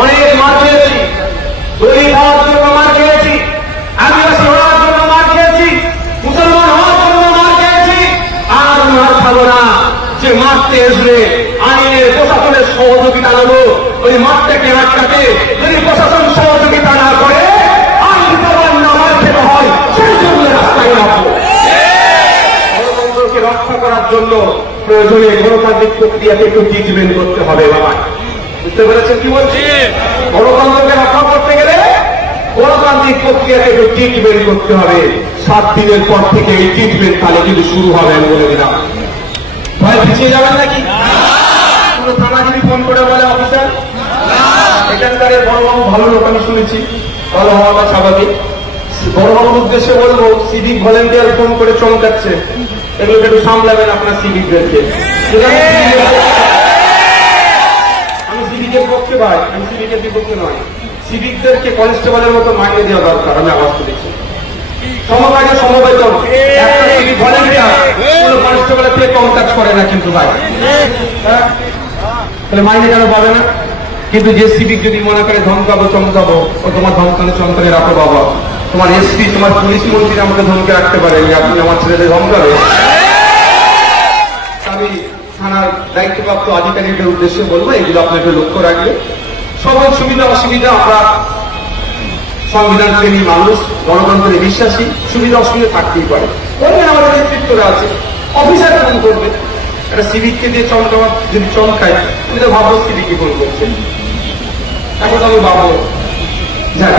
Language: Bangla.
অনেক মার খেয়েছি, দলিত হওয়ার জন্য মার খেয়েছি, আদিবাসী হওয়ার জন্য মার খেয়েছি, মুসলমান হওয়ার জন্য মার খেয়েছি। আর মার খাবো না। যে মারতে এসলে আইনের প্রশাসনের সহযোগিতা নেবো, ওই মারটাকে আটকাতে যদি প্রশাসন সহযোগিতা না করে আইন প্রমাণ না মার খেতে হয়, সেই জন্য রাস্তায় নামবো। গণতন্ত্রকে রক্ষা করার জন্য প্রয়োজনে গণতান্ত্রিক প্রক্রিয়াকে একটু ট্রিটমেন্ট করতে হবে। বাবা বুঝতে পেরেছেন কি বলছি? গণতন্ত্রকে রক্ষা করতে গেলে গণতান্ত্রিক প্রক্রিয়াকে একটু ট্রিটমেন্ট করতে হবে। 7 দিনের পর থেকে এই ট্রিটমেন্ট তাহলে কিন্তু শুরু হবে আমি বলে দিলাম। ভয় পিছিয়ে যাবেন নাকি? কোনো থানা যদি ফোন করে বলে অফিসার, এখানকার বড়বাবু ভালো লোক আমি শুনেছি, ভালো হওয়াটা স্বাভাবিক। বড়বাবুর উদ্দেশ্যে বলবো, সিভিক ভলেন্টিয়ার ফোন করে চমকাচ্ছে, এগুলোকে একটু সামলাবেন আপনার সিভিকদেরকে। আমি সিভিকের পক্ষে ভাই, আমি সিভিকের বিপক্ষে নয়। সিভিকদেরকে কনস্টেবলের মতো মাইনে দেওয়া দরকার, আমি আওয়াজ করেছি। সমবায় সমবেতন একটা সিভিক ভলেন্টিয়ার কোনো কনস্টেবলের থেকে কম কাজ করে না কিন্তু ভাই, তাহলে মাইনে কেন পাবে না? কিন্তু যে সিভিক যদি মনে করে ধমকাবো চমকাবো, ও তোমার ধমকানো চমকানে রাখো বাবা, তোমার এসপি তোমার পুলিশ মন্ত্রী আমাকে ধমকে রাখতে পারে, আপনি আমার ছেলেদের ধমকাবে। আমি থানার দায়িত্বপ্রাপ্ত আধিকারিকদের উদ্দেশ্যে বলবো, এগুলো আপনাকে লক্ষ্য রাখবে। সকল সুবিধা অসুবিধা, আমরা সংবিধান প্রেমী মানুষ, গণতন্ত্রে বিশ্বাসী, সুবিধা অসুবিধা থাকতেই পারে। বলবেন আমাদের নেতৃত্বরা আছে, অফিসার ফোন করবে। একটা সিভিককে দিয়ে চমকাবার যদি চমকায়, তুমি তো ভাবো সিভিককে ফোন করছে, এখন আমি ভাবো যাক